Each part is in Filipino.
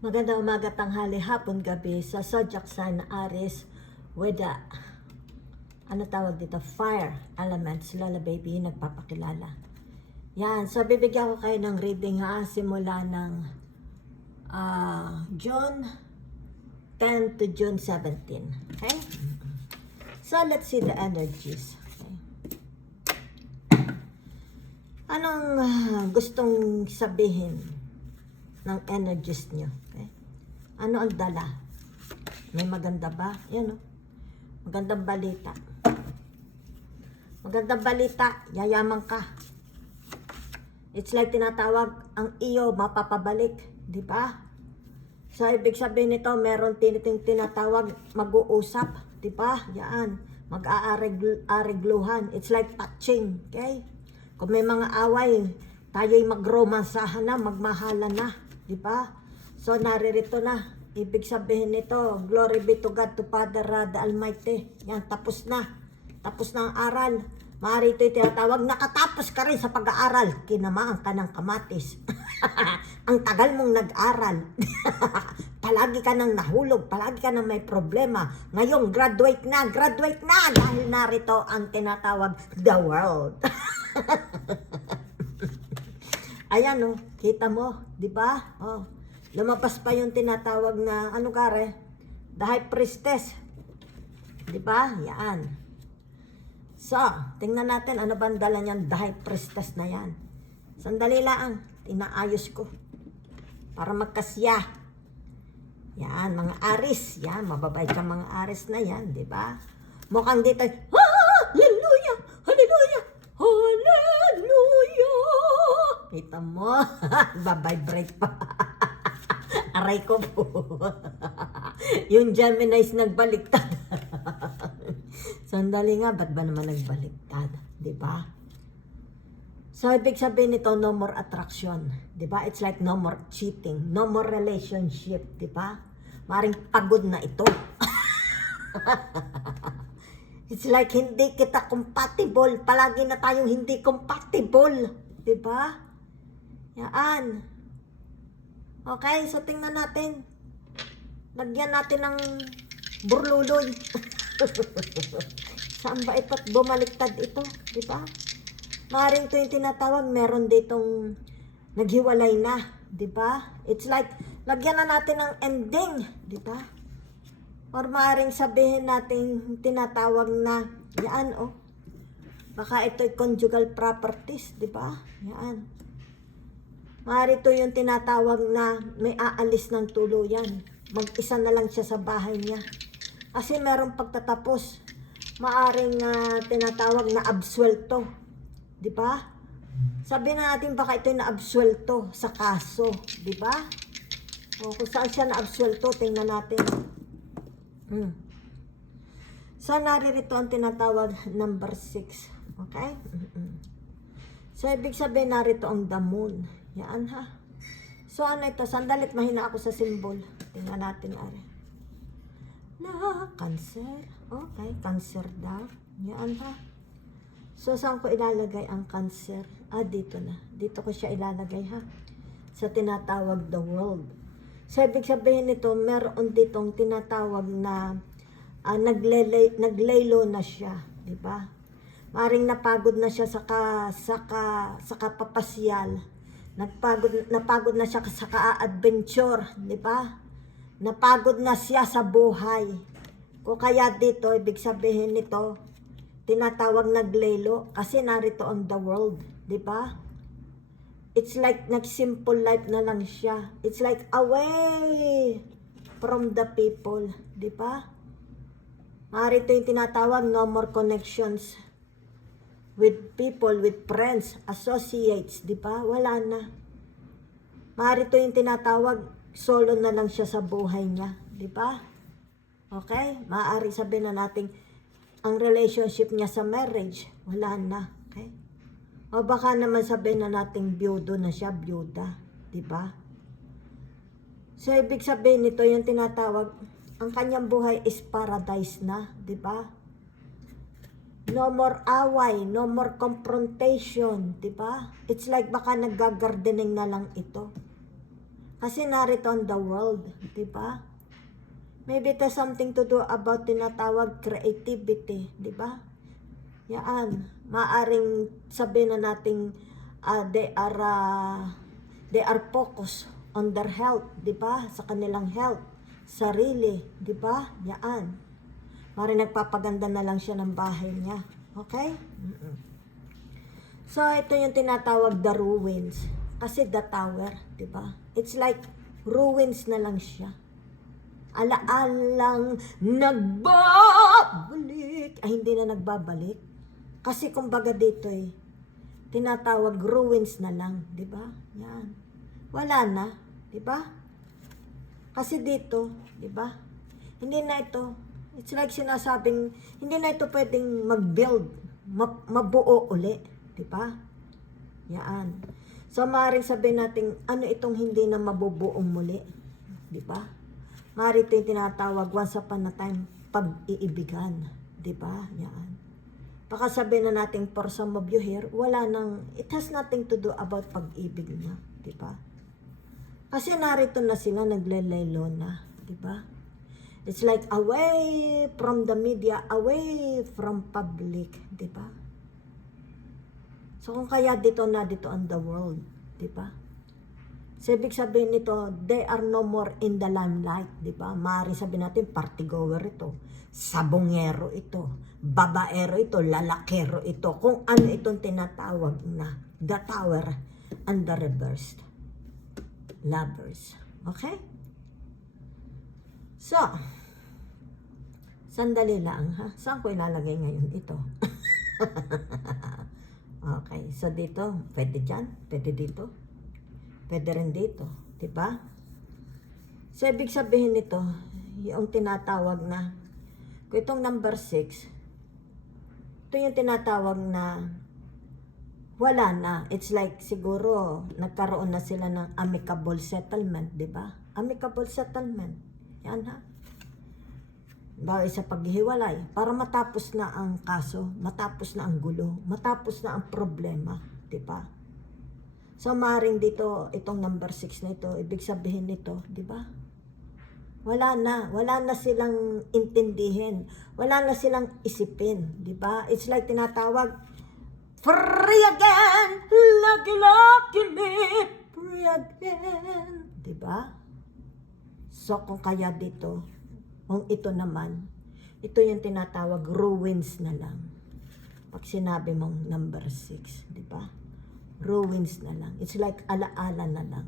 Magandang umaga, tanghali, hapon, gabi sa zodiac sign na Aries with the, ano tawag dito, fire elements. Lola Baby, nagpapakilala. Yan, so bibigyan ko kayo ng reading simula ng June 10 to June 17. Okay? So let's see the energies. Okay? Anong gustong sabihin ng energies nyo? Okay? Ano ang dala? May maganda ba? Yan o. Magandang balita. Magandang balita. Yayaman ka. It's like tinatawag ang iyo mapapabalik. Di ba? So, ibig sabihin nito, meron tinatawag mag-uusap. Di ba? Yan. Mag-aaregluhan. It's like patching. Okay? Kung may mga away, tayo'y magromansahan na, magmahalan na. Di ba? So, naririto na. Ibig sabihin nito, glory be to God, to Father, the Almighty. Yan, tapos na. Tapos na ang aral. Maaari ito'y tinatawag, nakatapos ka rin sa pag-aaral. Kinamaan ka ng kamatis. Ang tagal mong nag-aral. Palagi ka nang nahulog, palagi ka nang may problema. Ngayon, graduate na. Dahil narito ang tinatawag, the world. Ayan oh, kita mo, di ba? Oh, lumabas pa yung tinatawag na, ano kare? The High Priestess. Di ba? Yan. So, tingnan natin ano ba ang dala niyan, The High Priestess na yan. Sandali lang, inaayos ko. Para magkasya. Yan, mga Aries. Yan, mababait ka mga Aries na yan, di ba? Mukhang dito, hallelujah! Hallelujah! Hallelujah! Kita mo, babibrate pa. Aray ko po. Yung Gemini's nagbaliktad. Sandali nga, ba't ba naman nagbaliktad? Diba? So, ibig sabihin nito, no more attraction. Diba? It's like no more cheating, no more relationship. Diba? Maring pagod na ito. It's like hindi kita compatible. Palagi na tayong hindi compatible. Diba? Yan. Okay, so tingnan natin. Lagyan natin ng burluloy. Saan ba ito't bumaliktad ito? Diba? Maring ito yung tinatawag, meron ditong naghiwalay na. Diba? It's like, lagyan na natin ng ending. Diba? Or maring sabihin natin tinatawag na, yan oh. Baka ito'y conjugal properties. Diba? Yan. Maaari ito yung tinatawag na may aalis ng tuluyan. Mag-isa na lang siya sa bahay niya. Kasi merong pagtatapos. Maaring tinatawag na absuelto. Di ba? Sabi na natin baka ito'y na-absuelto sa kaso. Di ba? O kung saan siya na-absuelto, tingnan natin. So, naririto ang tinatawag number 6. Okay? So, ibig sabihin narito ang the moon. Yan ha. So ano ito? Sandalit mahina ako sa symbol. Tingnan natin are. Na, Cancer. Okay, Cancer daw. Yan ha. So saan ko ilalagay ang Cancer? Dito na. Dito ko siya ilalagay ha. Sa tinatawag the world. So ibig sabihin nito, meron ditong tinatawag na naglaylo na siya. Diba? Maring napagod na siya sa kapapasyal. Napagod na siya sa ka-adventure, di ba? Napagod na siya sa buhay. Kung kaya dito, ibig sabihin nito, tinatawag naglelo kasi narito on the world, di ba? It's like nag-simple life na lang siya. It's like away from the people, di ba? Narito yung tinatawag no more connections with people, with friends, associates, di ba? Wala na. Marito yung tinatawag, solo na lang siya sa buhay niya, di ba? Okay? Maaari sabihin na natin, ang relationship niya sa marriage, wala na. Okay? O baka naman sabihin na natin, biyudo na siya, biyuda, di ba? So, ibig sabihin nito, yung tinatawag, ang kanyang buhay is paradise na, di ba? No more away, no more confrontation, di ba? It's like baka nag-gardening na lang ito. Kasi narito on the world, di ba? Maybe it has something to do about tinatawag creativity, di ba? Yan, maaring sabihin na nating they are focused on their health, di ba? Sa kanilang health, sarili, di ba? Yan. Maaring nagpapaganda na lang siya ng bahay niya. Okay? So, ito yung tinatawag the ruins. Kasi the tower, di ba? It's like ruins na lang siya. Alaalang nagbabalik. Ay, hindi na nagbabalik. Kasi kumbaga dito tinatawag ruins na lang, di ba? Yan. Wala na, di ba? Kasi dito, di ba? Hindi na ito. It's like sinasabing, hindi na ito pwedeng mag-build, mabuo uli, di ba? Yan. So, maaaring sabihin natin, ano itong hindi na mabubuong muli? Di ba? Maaaring ito yung tinatawag once upon a time, pag-iibigan. Di ba? Yan. Baka sabihin na natin, for some of you here, wala nang, it has nothing to do about pag-ibig na. Di ba? Kasi narito na sila, naglalaylo na. Di ba? It's like away from the media, away from public. Di ba? So, kung kaya dito on the world, di ba? So, ibig sabihin nito, they are no more in the limelight, di ba? Maaaring sabihin natin, partygoer ito, sabongero ito, babaero ito, lalakero ito, kung ano itong tinatawag na the tower and the reversed lovers. Okay? So, sandali lang, ha? Saan ko ilalagay ngayon ito? Okay, so dito, pwede dyan, pwede dito, pwede rin dito, di ba? So, ibig sabihin nito, yung tinatawag na, kung itong number 6, ito yung tinatawag na, wala na. It's like, siguro, nagkaroon na sila ng amicable settlement, di ba? Amicable settlement, yan ha? Bagay sa paghihiwalay, para matapos na ang kaso, matapos na ang gulo, matapos na ang problema, di ba? So, maring dito, itong number 6 na ito, ibig sabihin nito, di ba? Wala na silang intindihin, wala na silang isipin, di ba? It's like tinatawag, free again, lucky, lucky me, free again, di ba? So, kung kaya dito, kung ito naman, ito yung tinatawag ruins na lang. Pag sinabi mong number 6, di ba? Ruins na lang. It's like alaala na lang.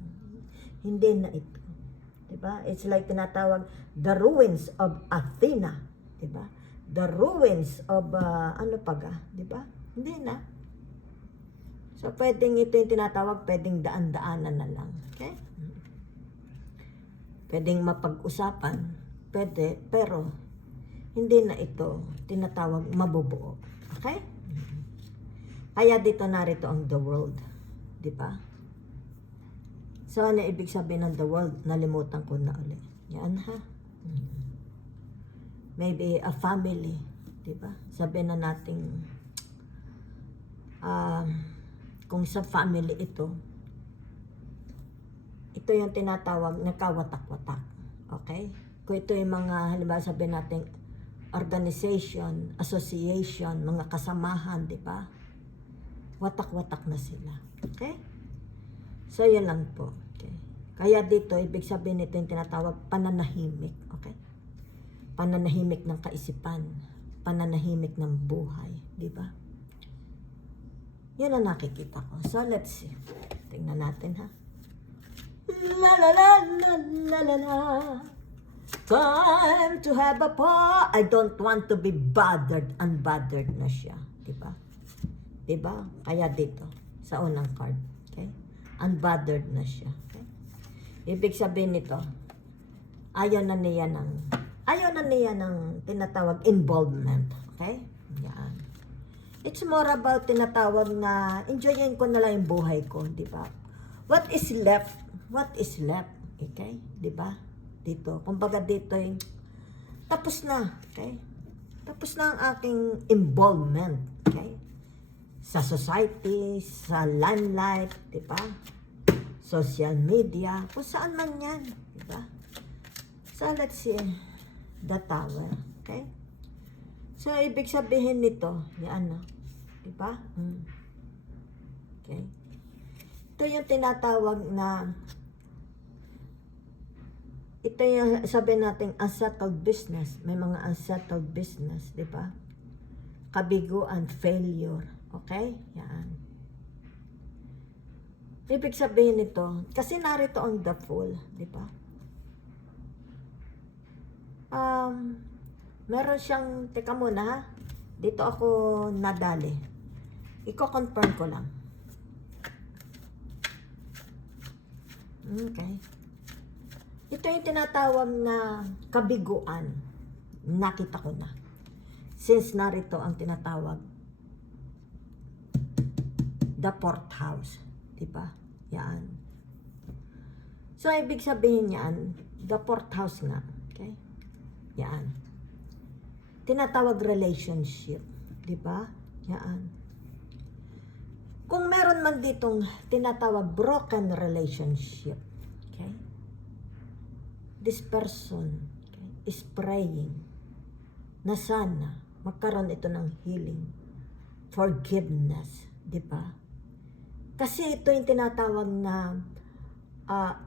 Hindi na ito. Di ba? It's like tinatawag the ruins of Athena. Di ba? The ruins of, ano pa di ba? Hindi na. So, pwedeng ito yung tinatawag, pwedeng daan-daanan na lang. Okay? Pwedeng mapag-usapan. Pwede, pero hindi na ito tinatawag mabubuo. Okay? Kaya dito narito ang the world. Di ba? So, ano ibig sabihin ng the world? Nalimutan ko na ulit. Yan ha? Maybe a family. Di ba? Sabihin na natin, kung sa family ito yung tinatawag na kawatak-watak. Okay? Kung ito yung mga, halimbawa sabihin natin, organization, association, mga kasamahan, di ba? Watak-watak na sila. Okay? So, yan lang po. Okay? Kaya dito, ibig sabihin nito yung tinatawag pananahimik. Okay? Pananahimik ng kaisipan. Pananahimik ng buhay. Di ba? Yan ang nakikita ko. So, let's see. Tingnan natin, ha? La la la la la la la. Time to have a pa. I don't want to be bothered. Unbothered na siya. Diba? Diba? Kaya dito. Sa unang card. Okay? Unbothered na siya. Okay? Ibig sabihin nito, ayaw na niya ng tinatawag involvement. Okay? Yan. It's more about tinatawag na enjoyin ko na lang yung buhay ko. Diba? What is left? What is left? Okay? Diba? Dito. Kumbaga dito tapos na. Okay? Tapos na ang aking involvement. Okay? Sa society, sa limelight, di ba? social media, kung saan man yan, di ba? So, let's see, the Tower, okay? So, ibig sabihin nito, yan, no? Di ba? Okay. Ito yung tinatawag na, ito yung sabi natin, unsettled business. May mga unsettled business, di ba? Kabiguan, failure, okay? Yan. Ibig sabihin nito, kasi narito ang the Fool, di ba? Meron siyang, teka muna ha, dito ako nadali. Iko-confirm ko lang. Okay. Ito yung tinatawag na kabiguan. Nakita ko na. Since narito ang tinatawag, the fourth house. Diba? Yan. So, ibig sabihin yan, the fourth house nga. Okay? Yan. Tinatawag relationship. Diba? Yan. Kung meron man ditong tinatawag broken relationship, okay? This person, okay, is praying na sana magkaroon ito ng healing, forgiveness, diba? Kasi ito yung tinatawag na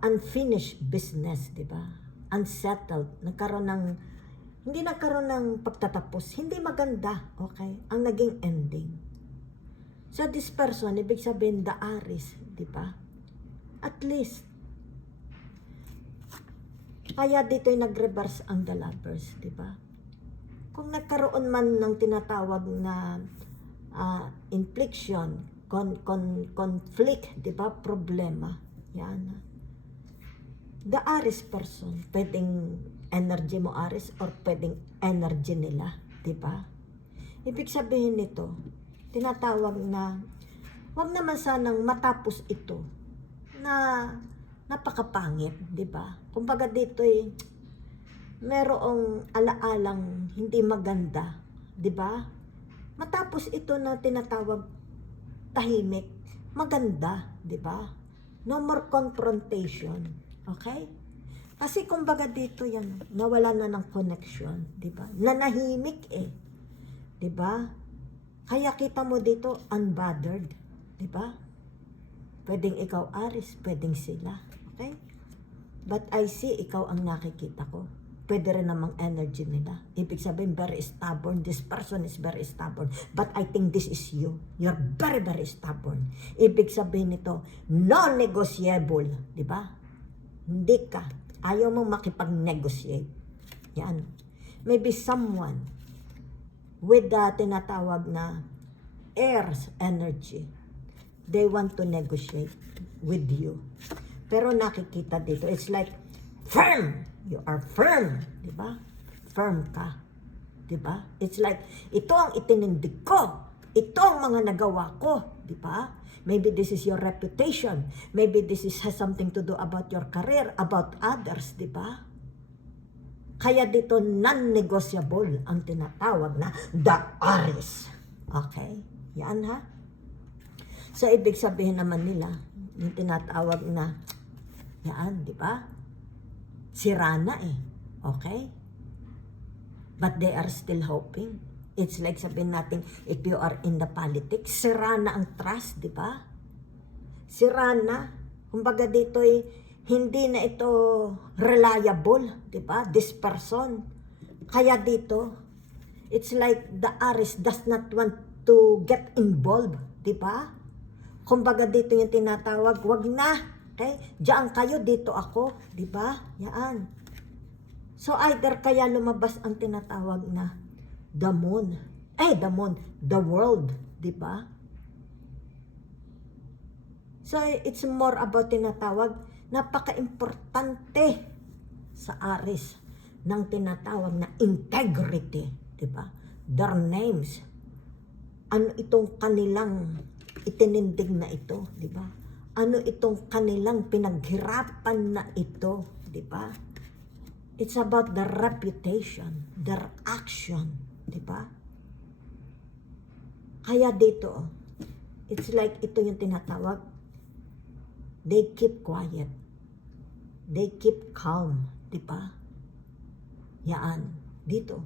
unfinished business, di ba? Unsettled. Hindi nagkaroon ng pagtatapos. Hindi maganda, okay? Ang naging ending. So, this person, ibig sabihin, the Aries, di ba? At least. Kaya dito yung nag-reverse ang the Lovers, di ba? Kung nagkaroon man ng tinatawag na infliction, conflict, di ba? Problema. Yan. The Aries person, pwedeng energy mo Aries or pwedeng energy nila, di ba? Ibig sabihin nito, tinatawag na wag naman sanang matapos ito na napakapangit, di ba? Kumbaga dito merong alaalang hindi maganda, di ba? Matapos ito na tinatawag tahimik, maganda, di ba? No more confrontation, okay? Kasi kumbaga dito yan, nawala na ng connection, di ba? Nanahimik di ba? Kaya kita mo dito unbothered, di ba? Pwedeng ikaw Aries, pwedeng sila, okay? But I see ikaw ang nakikita ko. Pwede rin namang energy nila. Ibig sabihin, very stubborn. This person is very stubborn. But I think this is you. You're very, very stubborn. Ibig sabihin nito, non-negotiable. Di ba? Hindi ka. Ayaw mong makipag-negotiate. Yan. Maybe someone with the tinatawag na air's energy. They want to negotiate with you. Pero nakikita dito, it's like firm. You are firm, di ba? Firm ka, di ba? It's like, ito ang itinindig ko. Ito ang mga nagawa ko, di ba? Maybe this is your reputation. Maybe this has something to do about your career, about others, di ba? Kaya dito, non-negotiable ang tinatawag na the Aries. Okay? Yan ha? So, ibig sabihin naman nila, yung tinatawag na, yan, di ba? Sira na okay? But they are still hoping. It's like sabihin natin, if you are in the politics, sira na ang trust, di ba? Sira na. Kumbaga dito hindi na ito reliable, di ba? This person. Kaya dito, it's like the Aries does not want to get involved, di ba? Kumbaga dito yung tinatawag, wag na. Okay? Diyan kayo, dito ako. Diba? Yan. So, either kaya lumabas ang tinatawag na the moon. The moon. The world. Diba? So, it's more about tinatawag. Napaka-importante sa Aries ng tinatawag na integrity. Diba? Their names. Ano itong kanilang itinindig na ito. Diba? Ano itong kanilang pinaghirapan na ito, di ba? It's about the reputation, their action, di ba? Kaya dito, it's like ito yung tinatawag, they keep quiet. They keep calm, di ba? Yan, dito.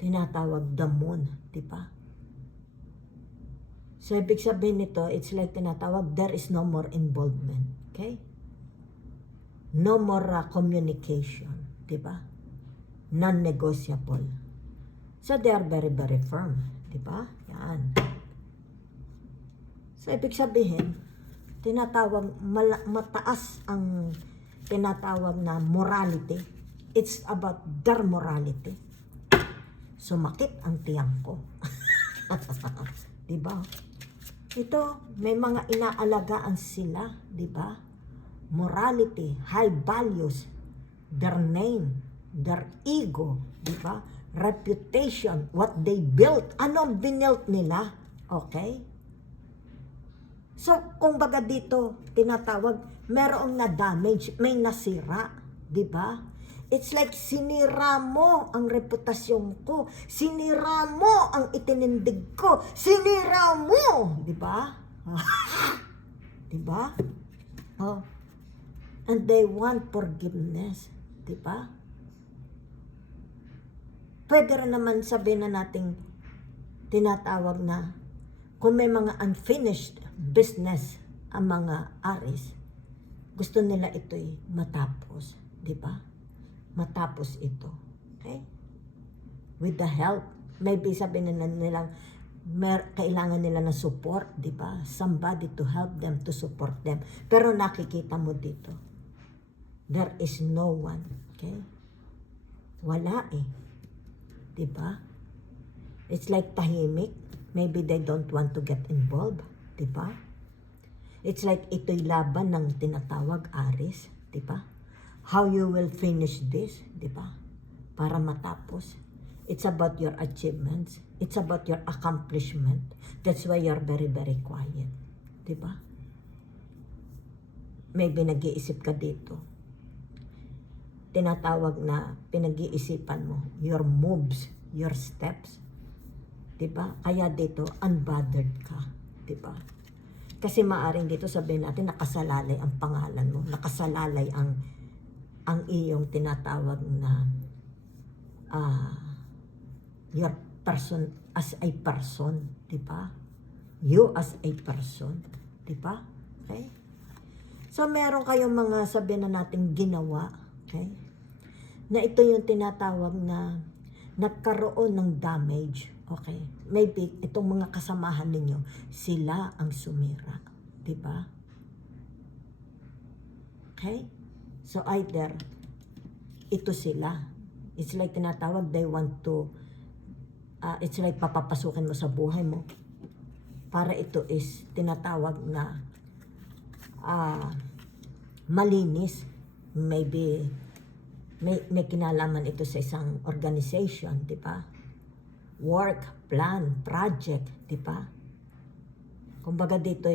Tinatawag the moon, di ba? So, ibig sabihin nito, it's like tinatawag, there is no more involvement, okay? No more communication, di ba? Non-negotiable. So, they are very, very firm, di ba? Yan. So, ibig sabihin, tinatawag, mataas ang tinatawag na morality. It's about their morality. Sumakit ang tiyang ko. Diba? Ito, may mga inaalagaan sila, diba? Morality, high values, their name, their ego, diba? Reputation, what they built. Ano ang binilt nila? Okay? So, kung baga dito, tinatawag, merong na-damage, may nasira, di ba? It's like sinira mo ang reputasyon ko, sinira mo ang itinindig ko, sinira mo, di ba? Di ba? Oh. And they want forgiveness, di ba? Pwede rin naman sabihin na nating tinatawag na kung may mga unfinished business ang mga Aries, gusto nila ito'y matapos, di ba? Matapos ito. Okay? With the help, maybe sabihin nilang kailangan nila ng support, di ba? Somebody to help them, to support them. Pero nakikita mo dito, there is no one, okay? Wala eh. Di ba? It's like tahimik. Maybe they don't want to get involved. Diba? It's like ito'y laban ng tinatawag Aries. Diba? How you will finish this. Diba? Para matapos. It's about your achievements. It's about your accomplishment. That's why you're very, very quiet. Diba? Maybe nag-iisip ka dito. Tinatawag na pinag-iisipan mo. Your moves, your steps. Diba? Kaya dito, unbothered ka. Diba? Kasi maaring dito sabihin natin, nakasalalay ang pangalan mo. Nakasalalay ang iyong tinatawag na your person as a person. Diba? You as a person. Diba? Okay? So, meron kayong mga sabihin na natin ginawa. Okay? Na ito yung tinatawag na nagkaroon ng damage. Okay, maybe itong mga kasamahan ninyo, sila ang sumira, di ba? Okay? So either ito sila. It's like tinatawag, they want to it's like papapasukin mo sa buhay mo. Para ito is tinatawag na malinis. Maybe may kinalaman ito sa isang organization, di ba? Work, plan, project, di ba? Kumbaga dito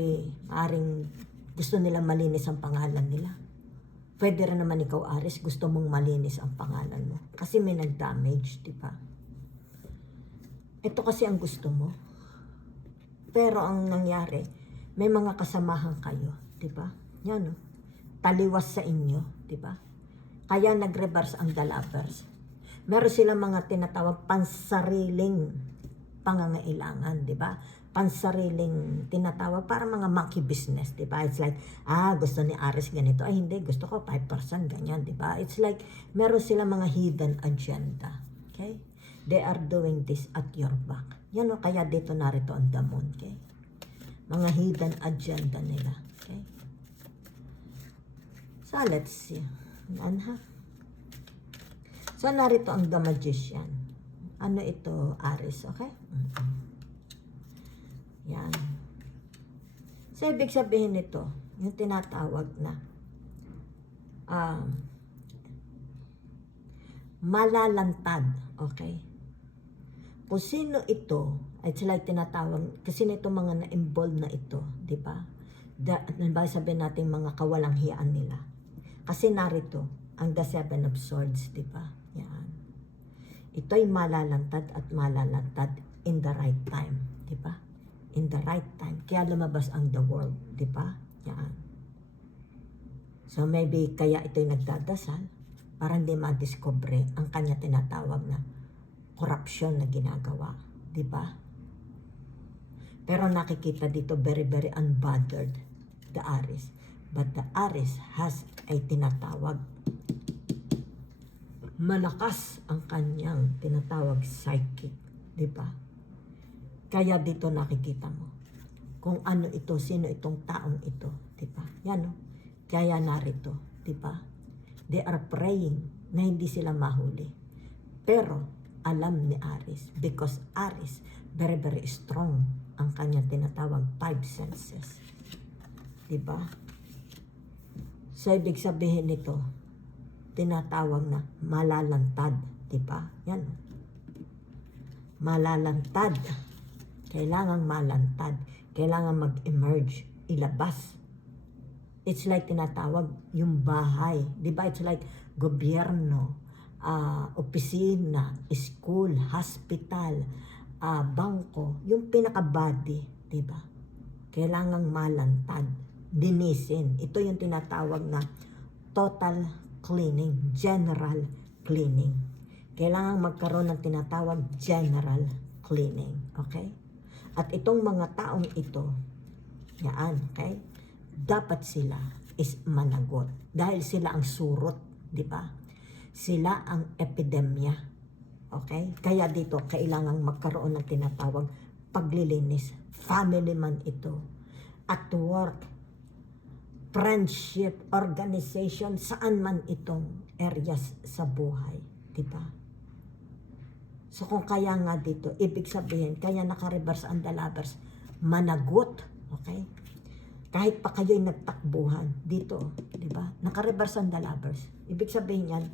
maaring gusto nila malinis ang pangalan nila. Pwede rin naman ikaw, Aries, gusto mong malinis ang pangalan mo. Kasi may nag-damage, di ba? Ito kasi ang gusto mo. Pero ang nangyari, may mga kasamahan kayo, di ba? Yan, taliwas sa inyo, di ba? Kaya nag-reverse ang Galavers. Meron silang mga tinatawag pansariling pangangailangan, di ba? Pansariling tinatawag para mga monkey business, di ba? It's like, gusto ni Aries ganito. Ay, hindi, gusto ko 5%, ganyan, di ba? It's like, meron silang mga hidden agenda, okay? They are doing this at your back. Yan o, kaya dito narito ang the moon, okay? Mga hidden agenda nila, okay? So, let's see. Yan ha. So, narito ang the magician. Ano ito, Aries, okay? Yan. So, ibig sabihin nito, yung tinatawag na malalantad, okay? Kung sino ito, it's like tinatawag, kasi nito mga na-involved na ito, di ba? Sabihin natin mga kawalang hiyaan nila. Kasi narito, ang the Seven of Swords, di ba? Yan. Ito'y malalantad at malalantad in the right time, di ba? In the right time. Kaya lumabas ang the world, di ba? Yan. So maybe kaya ito'y nagdadasal para hindi madiscover ang kanya tinatawag na korupsyon na ginagawa. Di ba? Pero nakikita dito very very unbothered the Aries. But the Aries has ay tinatawag malakas ang kanyang tinatawag psychic. Di ba? Kaya dito nakikita mo kung ano ito, sino itong taong ito. Di ba? Yan o. Kaya narito. Di ba? They are praying na hindi sila mahuli. Pero alam ni Aries because Aries very very strong ang kanyang tinatawag 5 senses. Di ba? So ibig sabihin nito, tinatawag na malalantad. Di ba? Yan. Malalantad. Kailangang malantad. Kailangan mag-emerge. Ilabas. It's like tinatawag yung bahay. Di ba? It's like gobyerno, opisina, school, hospital, bangko. Yung pinaka-body. Di ba? Kailangang malantad. Linisin. Ito yung tinatawag na total cleaning. General cleaning. Kailangan magkaroon ng tinatawag general cleaning. Okay? At itong mga taong ito, yan, okay? Dapat sila is managot. Dahil sila ang surot, di ba? Sila ang epidemya. Okay? Kaya dito, kailangan magkaroon ng tinatawag paglilinis. Family man ito. At work, friendship, organization, saan man itong areas sa buhay. Di ba? So kung kaya nga dito, ibig sabihin, kaya naka-reverse ang the lovers, managot, okay? Kahit pa kayo'y nagtakbuhan, dito, di ba? Naka-reverse ang the lovers. Ibig sabihin yan,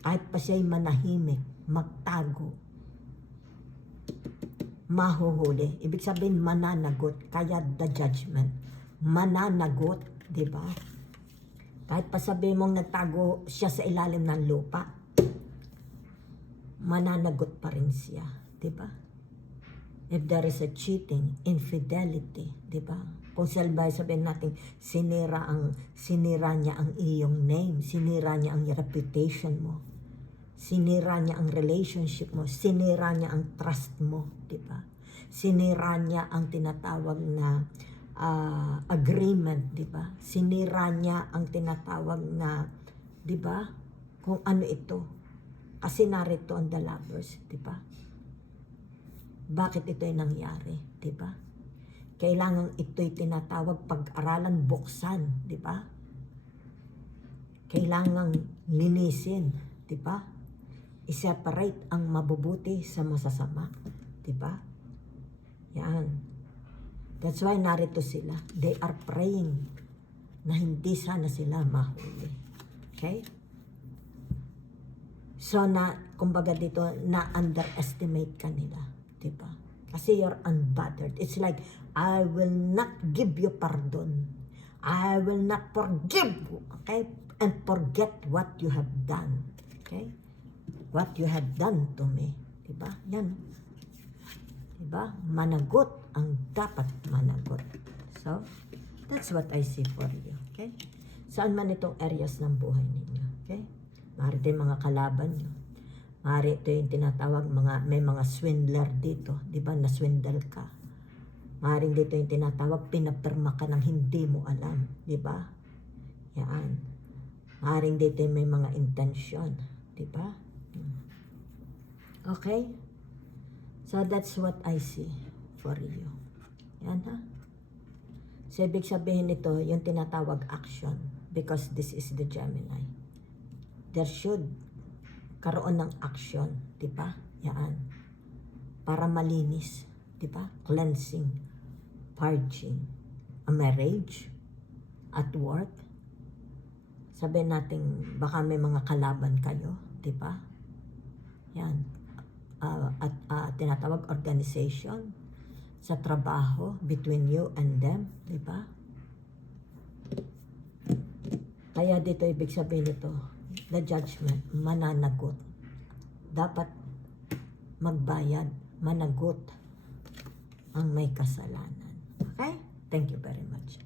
kahit pa siya'y manahimik, magtago, mahuhuli. Ibig sabihin, mananagot, kaya the judgment. Mananagot, di ba? Kahit pa sabihin mong nagtago siya sa ilalim ng lupa, mananagot pa rin siya, di ba? If there is a cheating, infidelity, di ba? Kung sabihin natin, sinira niya ang iyong name, sinira niya ang reputation mo, sinira niya ang relationship mo, sinira niya ang trust mo, di ba? Sinira niya ang tinatawag na agreement, di ba? Sinira niya ang tinatawag na, di ba? Kung ano ito. Kasi narito ang the lovers, di ba? Bakit ito'y nangyari, di ba? Kailangan ito'y tinatawag pag-aralan, buksan, di ba? Kailangan linisin, di ba? I-separate ang mabubuti sa masasama, di ba? Yan. That's why narito sila. They are praying na hindi sana sila mahuli. Okay? So kumbaga dito, na-underestimate ka nila. Diba? Kasi you're unbothered. It's like, I will not give you pardon. I will not forgive you. Okay? And forget what you have done. Okay? What you have done to me. Diba? Yan. Diba? Managot ang dapat managot. So, that's what I see for you. Okay? Saan man itong areas ng buhay ninyo. Okay? Maaari ito yung mga kalaban nyo. Maaari ito yung tinatawag, may mga swindler dito. Di ba? Na-swindle ka. Maaari dito yung tinatawag, pinapirma ka ng hindi mo alam. Di ba? Yan. Maaari dito yung may mga intention. Di ba? Okay? So that's what I see for you. Yan ha? So ibig sabihin nito, yung tinatawag action. Because this is the Gemini. There should karoon ng action, di ba? Yan. Para malinis, di ba? Cleansing, purging, a marriage, at work. Sabihin natin, baka may mga kalaban kayo, di ba? Yan. At tinatawag organization, sa trabaho, between you and them, di ba? Kaya dito, ibig sabihin nito, the judgment, mananagot. Dapat magbayad, managot ang may kasalanan. Okay? Thank you very much.